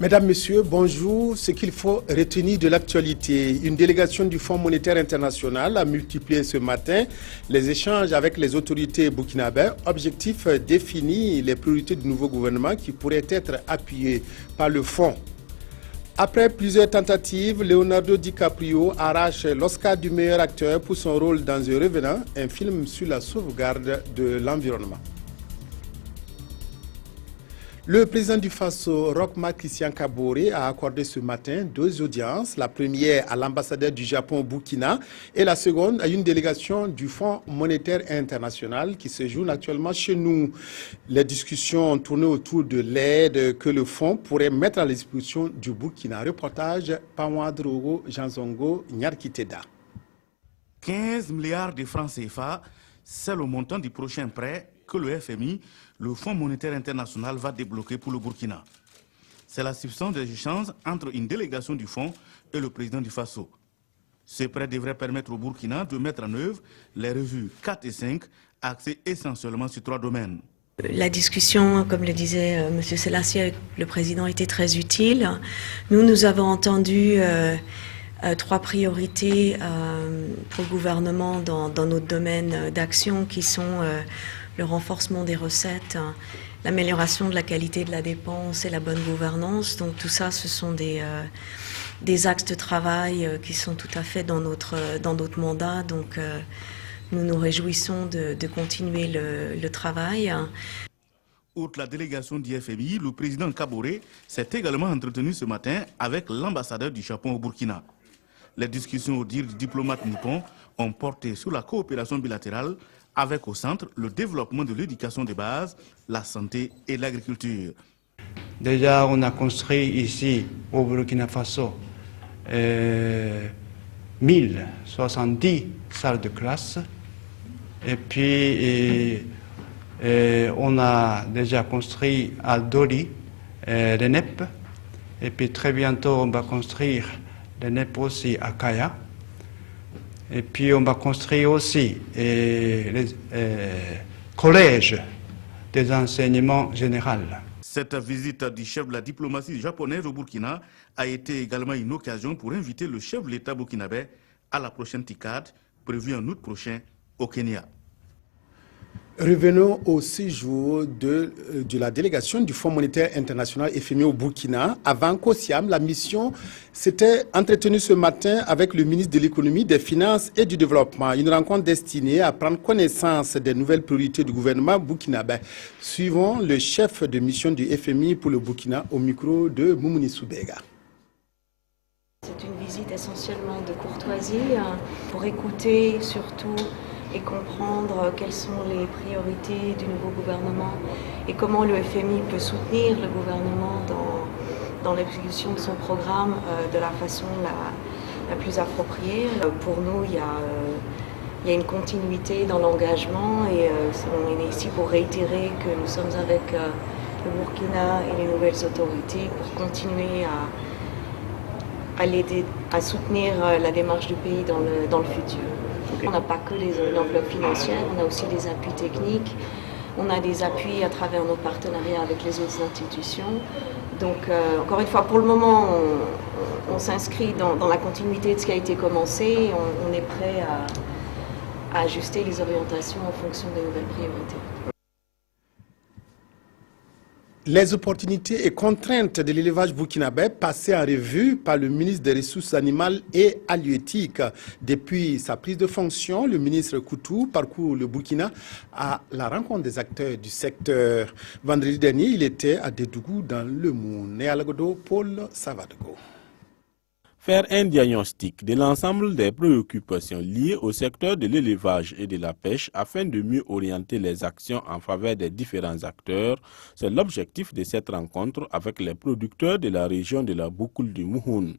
Mesdames, Messieurs, bonjour. Ce qu'il faut retenir de l'actualité. Une délégation du Fonds monétaire international a multiplié ce matin les échanges avec les autorités burkinabées. Objectif définir les priorités du nouveau gouvernement qui pourraient être appuyées par le fonds. Après plusieurs tentatives, Leonardo DiCaprio arrache l'Oscar du meilleur acteur pour son rôle dans The Revenant, un film sur la sauvegarde de l'environnement. Le président du Faso, Roch-Marc Christian Kaboré, a accordé ce matin 2 audiences. La première à l'ambassadeur du Japon au Burkina et la seconde à une délégation du Fonds monétaire international qui séjourne actuellement chez nous. Les discussions ont tourné autour de l'aide que le fonds pourrait mettre à la disposition du Burkina. Reportage Panwadrogo Janzongo Nyarkiteda. 15 milliards de francs CFA, c'est le montant du prochain prêt que le FMI, le Fonds monétaire international, va débloquer pour le Burkina. C'est la substance des échanges entre une délégation du Fonds et le président du Faso. Ce prêt devrait permettre au Burkina de mettre en œuvre les revues 4 et 5, axées essentiellement sur 3 domaines. La discussion, comme le disait M. Selassie avec le président, était très utile. Nous avons entendu 3 priorités pour le gouvernement dans notre domaine d'action qui sont le renforcement des recettes, l'amélioration de la qualité de la dépense et la bonne gouvernance. Donc tout ça, ce sont des axes de travail qui sont tout à fait dans notre mandat. Donc nous nous réjouissons de continuer le travail. Outre la délégation du FMI, le président Kaboré s'est également entretenu ce matin avec l'ambassadeur du Japon au Burkina. Les discussions au dire du diplomate nippon ont porté sur la coopération bilatérale avec au centre le développement de l'éducation de base, la santé et l'agriculture. Déjà, on a construit ici au Burkina Faso 1070 salles de classe. Et puis, on a déjà construit à Doli les NEP. Et puis, très bientôt, on va construire les NEP aussi à Kaya. Et puis on va construire aussi les collèges des enseignements généraux. Cette visite du chef de la diplomatie japonaise au Burkina a été également une occasion pour inviter le chef de l'État burkinabé à la prochaine TICAD, prévue en août prochain au Kenya. Revenons au séjour de la délégation du Fonds monétaire international FMI au Burkina. Avant Kosiam, la mission s'était entretenue ce matin avec le ministre de l'économie, des finances et du développement. Une rencontre destinée à prendre connaissance des nouvelles priorités du gouvernement burkinabé. Suivons le chef de mission du FMI pour le Burkina au micro de Moumouni Soubega. C'est une visite essentiellement de courtoisie pour écouter surtout et comprendre quelles sont les priorités du nouveau gouvernement et comment le FMI peut soutenir le gouvernement dans l'exécution de son programme de la façon la plus appropriée. Pour nous, il y a une continuité dans l'engagement et on est ici pour réitérer que nous sommes avec le Burkina et les nouvelles autorités pour continuer à l'aider, à soutenir la démarche du pays dans le futur. On n'a pas que une enveloppe financière, on a aussi des appuis techniques, on a des appuis à travers nos partenariats avec les autres institutions. Donc, encore une fois, pour le moment, on s'inscrit dans la continuité de ce qui a été commencé et on est prêt à ajuster les orientations en fonction des nouvelles priorités. Les opportunités et contraintes de l'élevage burkinabé passées en revue par le ministre des Ressources animales et halieutiques. Depuis sa prise de fonction, le ministre Koutou parcourt le Burkina à la rencontre des acteurs du secteur. Vendredi dernier, il était à Dédougou dans le Moun. Et à Lagodo, Paul Savadego. Faire un diagnostic de l'ensemble des préoccupations liées au secteur de l'élevage et de la pêche afin de mieux orienter les actions en faveur des différents acteurs, c'est l'objectif de cette rencontre avec les producteurs de la région de la Boukoul du Mouhoun.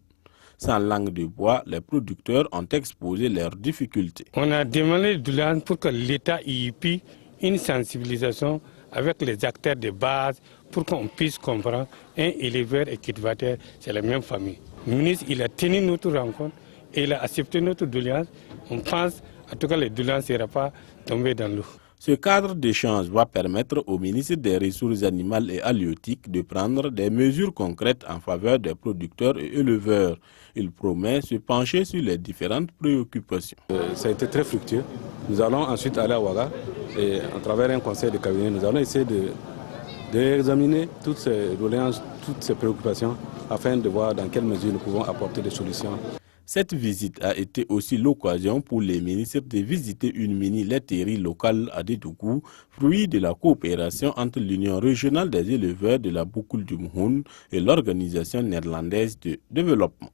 Sans langue de bois, les producteurs ont exposé leurs difficultés. On a demandé de l'an pour que l'État y ait une sensibilisation avec les acteurs de base pour qu'on puisse comprendre un éleveur et cultivateur, c'est la même famille. Le ministre, il a tenu notre rencontre et il a accepté notre doléance. On pense, en tout cas, les doléances ne seront pas tombées dans l'eau. Ce cadre d'échange va permettre au ministre des Ressources animales et halieutiques de prendre des mesures concrètes en faveur des producteurs et éleveurs. Il promet se pencher sur les différentes préoccupations. Ça a été très fructueux. Nous allons ensuite aller à Ouaga et à travers un conseil de cabinet, nous allons essayer d'examiner toutes ces doléances, toutes ces préoccupations afin de voir dans quelle mesure nous pouvons apporter des solutions. Cette visite a été aussi l'occasion pour les ministres de visiter une mini-laiterie locale à Dédougou, fruit de la coopération entre l'Union régionale des éleveurs de la Boucle du Mouhoun et l'Organisation néerlandaise de développement.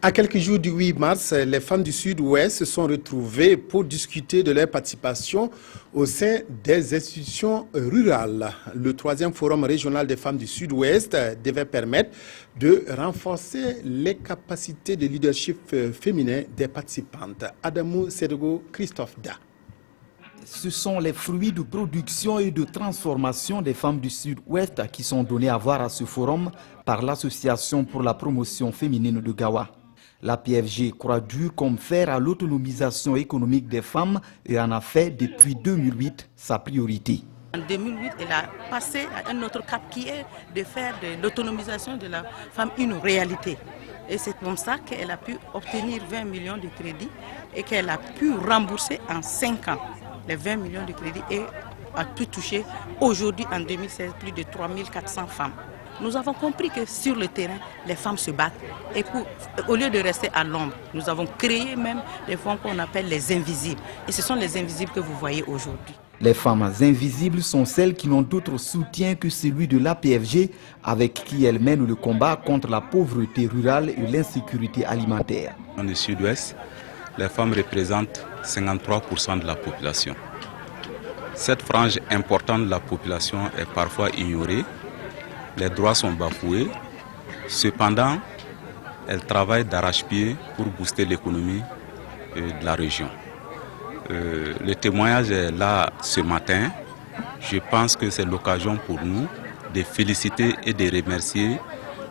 À quelques jours du 8 mars, les femmes du Sud-Ouest se sont retrouvées pour discuter de leur participation au sein des institutions rurales. Le 3e forum régional des femmes du Sud-Ouest devait permettre de renforcer les capacités de leadership féminin des participantes. Adamou Sedego, Christophe Da. Ce sont les fruits de production et de transformation des femmes du Sud-Ouest qui sont donnés à voir à ce forum par l'Association pour la promotion féminine de Gawa. La PFG croit dur comme fer à l'autonomisation économique des femmes et en a fait depuis 2008 sa priorité. En 2008, elle a passé à un autre cap qui est de faire de l'autonomisation de la femme une réalité. Et c'est comme ça qu'elle a pu obtenir 20 millions de crédits et qu'elle a pu rembourser en 5 ans les 20 millions de crédits et a pu toucher aujourd'hui en 2016 plus de 3400 femmes. Nous avons compris que sur le terrain, les femmes se battent et au lieu de rester à l'ombre, nous avons créé même des femmes qu'on appelle les invisibles. Et ce sont les invisibles que vous voyez aujourd'hui. Les femmes invisibles sont celles qui n'ont d'autre soutien que celui de l'APFG avec qui elles mènent le combat contre la pauvreté rurale et l'insécurité alimentaire. Dans le Sud-Ouest, les femmes représentent 53% de la population. Cette frange importante de la population est parfois ignorée. Les droits sont bafoués. Cependant, elles travaillent d'arrache-pied pour booster l'économie de la région. Le témoignage est là ce matin. Je pense que c'est l'occasion pour nous de féliciter et de remercier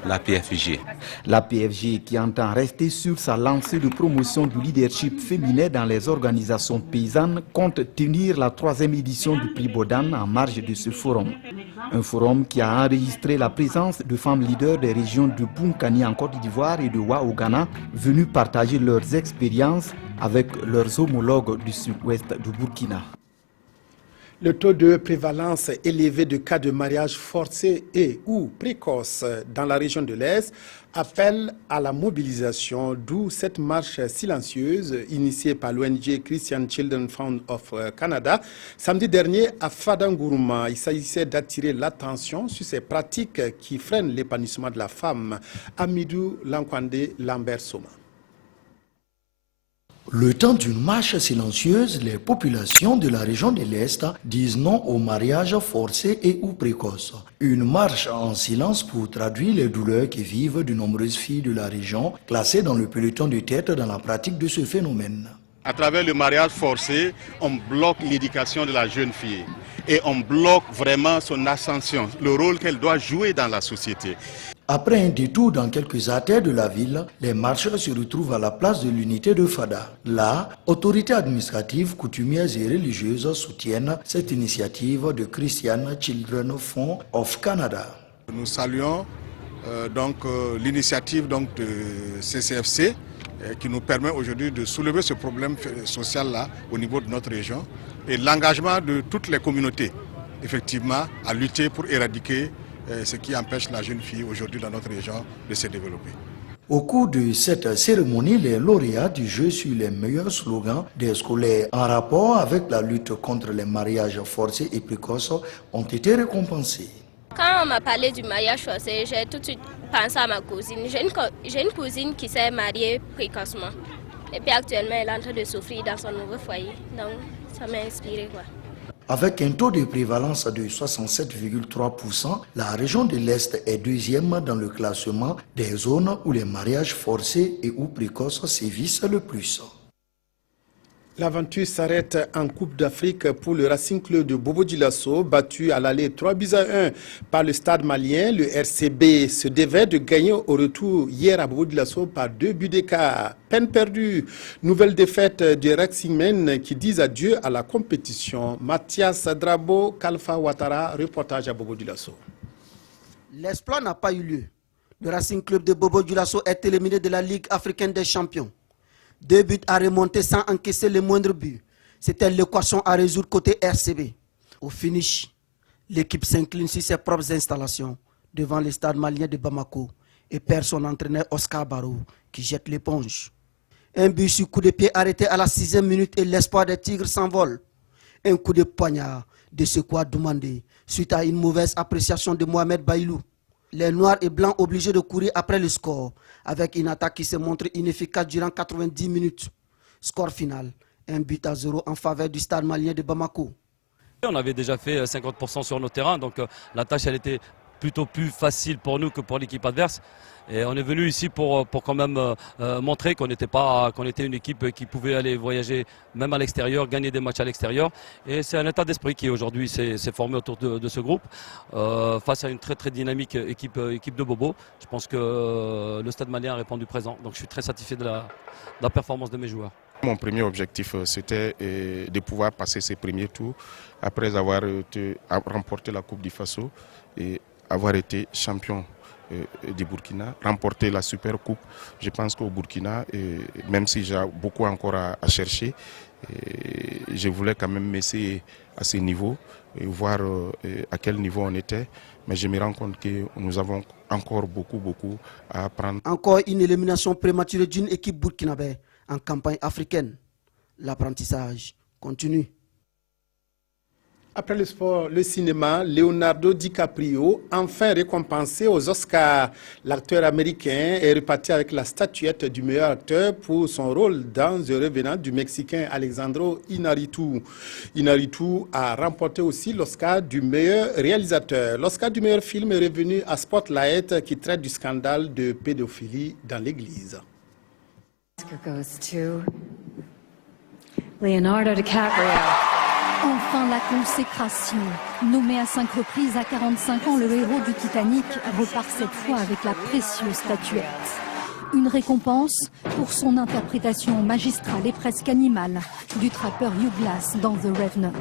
la PFG. La PFG qui entend rester sur sa lancée de promotion du leadership féminin dans les organisations paysannes compte tenir la 3e édition du prix Bodan en marge de ce forum. Un forum qui a enregistré la présence de femmes leaders des régions de Bunkani en Côte d'Ivoire et de Wa au Ghana, venues partager leurs expériences avec leurs homologues du sud-ouest du Burkina. Le taux de prévalence élevé de cas de mariage forcé et ou précoce dans la région de l'Est appelle à la mobilisation, d'où cette marche silencieuse initiée par l'ONG Christian Children Fund of Canada samedi dernier à Fadangourouma. Il s'agissait d'attirer l'attention sur ces pratiques qui freinent l'épanouissement de la femme. Amidou Lankwande Lambert Soma. Le temps d'une marche silencieuse, les populations de la région de l'Est disent non au mariage forcé et ou précoce. Une marche en silence pour traduire les douleurs que vivent de nombreuses filles de la région, classées dans le peloton de tête dans la pratique de ce phénomène. À travers le mariage forcé, on bloque l'éducation de la jeune fille et on bloque vraiment son ascension, le rôle qu'elle doit jouer dans la société. Après un détour dans quelques artères de la ville, les marcheurs se retrouvent à la place de l'unité de Fada. Là, autorités administratives, coutumières et religieuses soutiennent cette initiative de Christian Children Fund of Canada. Nous saluons l'initiative de CCFC qui nous permet aujourd'hui de soulever ce problème social-là au niveau de notre région et l'engagement de toutes les communautés, effectivement, à lutter pour éradiquer ce qui empêche la jeune fille aujourd'hui dans notre région de se développer. Au cours de cette cérémonie, les lauréats du jeu sur les meilleurs slogans des scolaires en rapport avec la lutte contre les mariages forcés et précoces ont été récompensés. Quand on m'a parlé du mariage forcé, j'ai tout de suite pensé à ma cousine. J'ai une cousine qui s'est mariée précocement. Et puis actuellement, elle est en train de souffrir dans son nouveau foyer. Donc, ça m'a inspiré, quoi. Avec un taux de prévalence de 67,3%, la région de l'Est est deuxième dans le classement des zones où les mariages forcés et ou précoces sévissent le plus. L'aventure s'arrête en Coupe d'Afrique pour le Racing Club de Bobo Dioulasso, battu à l'aller 3-1 par le Stade malien. Le RCB se devait de gagner au retour hier à Bobo Dioulasso par 2 buts d'écart. Peine perdue. Nouvelle défaite des Racingmen qui disent adieu à la compétition. Mathias Drabo, Kalfa Ouattara, reportage à Bobo Dioulasso. L'exploit n'a pas eu lieu. Le Racing Club de Bobo Dioulasso est éliminé de la Ligue africaine des champions. 2 buts à remonter sans encaisser le moindre but. C'était l'équation à résoudre côté RCB. Au finish, l'équipe s'incline sur ses propres installations devant le stade malien de Bamako et perd son entraîneur Oscar Barrow qui jette l'éponge. Un but sur coup de pied arrêté à la 6e minute et l'espoir des Tigres s'envole. Un coup de poignard de Sekwa Doumandé suite à une mauvaise appréciation de Mohamed Bailou. Les Noirs et Blancs obligés de courir après le score avec une attaque qui s'est montrée inefficace durant 90 minutes. Score final, 1-0 en faveur du stade malien de Bamako. On avait déjà fait 50% sur nos terrains, donc la tâche elle était plutôt plus facile pour nous que pour l'équipe adverse. Et on est venu ici pour quand même montrer qu'on était une équipe qui pouvait aller voyager même à l'extérieur, gagner des matchs à l'extérieur. Et c'est un état d'esprit qui aujourd'hui s'est formé autour de ce groupe. Face à une très très dynamique équipe de Bobo, je pense que le Stade malien a répondu présent. Donc je suis très satisfait de la performance de mes joueurs. Mon premier objectif, c'était de pouvoir passer ces premiers tours après avoir remporté la Coupe du Faso et avoir été champion du Burkina, remporter la Super Coupe. Je pense qu'au Burkina, même si j'ai beaucoup encore à chercher, je voulais quand même m'essayer à ce niveau et voir à quel niveau on était. Mais je me rends compte que nous avons encore beaucoup à apprendre. Encore une élimination prématurée d'une équipe burkinabé en campagne africaine. L'apprentissage continue. Après le sport, le cinéma, Leonardo DiCaprio, enfin récompensé aux Oscars. L'acteur américain est reparti avec la statuette du meilleur acteur pour son rôle dans The Revenant du Mexicain Alejandro Iñárritu. Iñárritu a remporté aussi l'Oscar du meilleur réalisateur. L'Oscar du meilleur film est revenu à Spotlight qui traite du scandale de pédophilie dans l'Église. Goes to Leonardo DiCaprio. Enfin la consécration. Nommé à 5 reprises à 45 ans, le héros du Titanic repart cette fois avec la précieuse statuette. Une récompense pour son interprétation magistrale et presque animale du trappeur Hugh Glass dans The Revenant.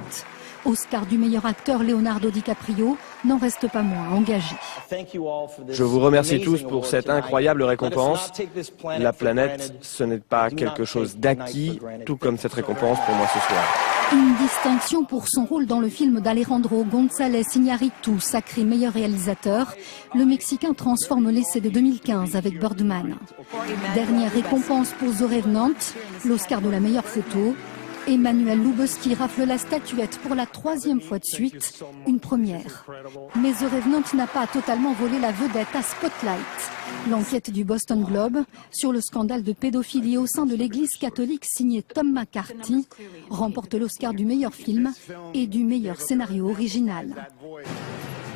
Oscar du meilleur acteur, Leonardo DiCaprio n'en reste pas moins engagé. Je vous remercie tous pour cette incroyable récompense. La planète, ce n'est pas quelque chose d'acquis, tout comme cette récompense pour moi ce soir. Une distinction pour son rôle dans le film d'Alejandro González Iñárritu, sacré meilleur réalisateur. Le Mexicain transforme l'essai de 2015 avec Birdman. Dernière récompense pour The Revenant, l'Oscar de la meilleure photo. Emmanuel Lubezki rafle la statuette pour la 3e fois de suite, une première. Mais The Revenant n'a pas totalement volé la vedette à Spotlight. L'enquête du Boston Globe sur le scandale de pédophilie au sein de l'église catholique signée Tom McCarthy remporte l'Oscar du meilleur film et du meilleur scénario original.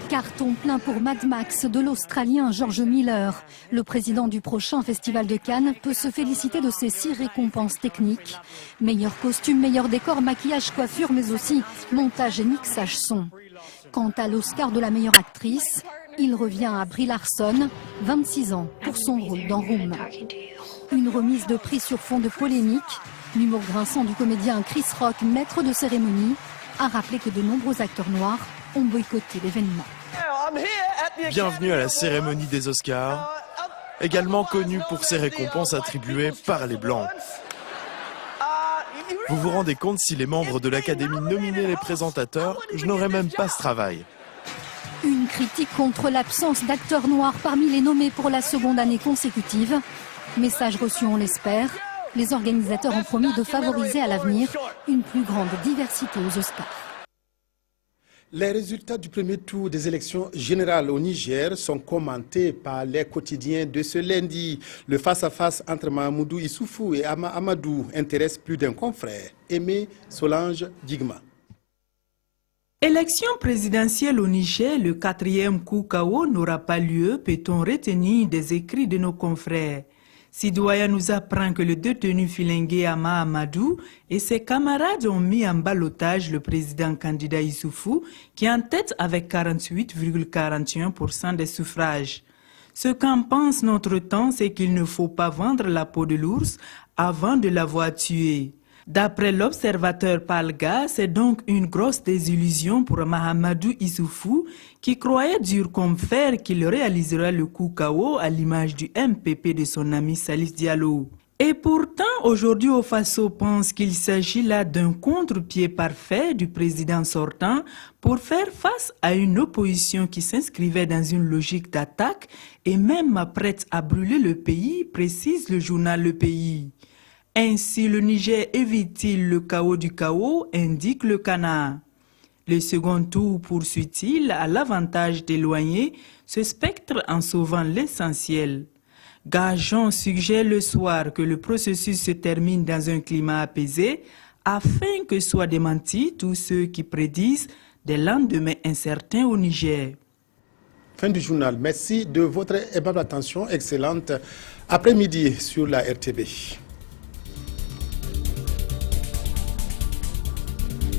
Carton plein pour Mad Max de l'Australien George Miller. Le président du prochain festival de Cannes peut se féliciter de ses 6 récompenses techniques. Meilleur costume, meilleur décor, maquillage, coiffure, mais aussi montage et mixage son. Quant à l'Oscar de la meilleure actrice, il revient à Brie Larson, 26 ans, pour son rôle dans Room. Une remise de prix sur fond de polémique. L'humour grinçant du comédien Chris Rock, maître de cérémonie, a rappelé que de nombreux acteurs noirs ont boycotté l'événement. Bienvenue à la cérémonie des Oscars, également connue pour ses récompenses attribuées par les Blancs. Vous vous rendez compte, si les membres de l'Académie nominaient les présentateurs, je n'aurais même pas ce travail. Une critique contre l'absence d'acteurs noirs parmi les nommés pour la 2e année consécutive. Message reçu, on l'espère. Les organisateurs ont promis de favoriser à l'avenir une plus grande diversité aux Oscars. Les résultats du premier tour des élections générales au Niger sont commentés par les quotidiens de ce lundi. Le face-à-face entre Mahamoudou Issoufou et Ama Amadou intéresse plus d'un confrère. Aimé Solange Digma. Élection présidentielle au Niger, le 4e coup KO n'aura pas lieu, peut-on retenir des écrits de nos confrères. Sidoya nous apprend que le détenu Filengue Ama Amadou et ses camarades ont mis en ballottage le président candidat Issoufou, qui est en tête avec 48,41% des suffrages. Ce qu'en pense notre temps, c'est qu'il ne faut pas vendre la peau de l'ours avant de l'avoir tué. D'après l'observateur Palga, c'est donc une grosse désillusion pour Mahamadou Issoufou qui croyait dur comme fer qu'il réaliserait le coup KO à l'image du MPP de son ami Salif Diallo. Et pourtant, aujourd'hui, Ofaso pense qu'il s'agit là d'un contre-pied parfait du président sortant pour faire face à une opposition qui s'inscrivait dans une logique d'attaque et même prête à brûler le pays, précise le journal Le Pays. Ainsi, le Niger évite-t-il le chaos du chaos, indique le Canard. Le second tour, poursuit-il, a l'avantage d'éloigner ce spectre en sauvant l'essentiel. Gageon suggère le soir que le processus se termine dans un climat apaisé afin que soient démentis tous ceux qui prédisent des lendemains incertains au Niger. Fin du journal. Merci de votre aimable attention. Excellente après-midi sur la RTB.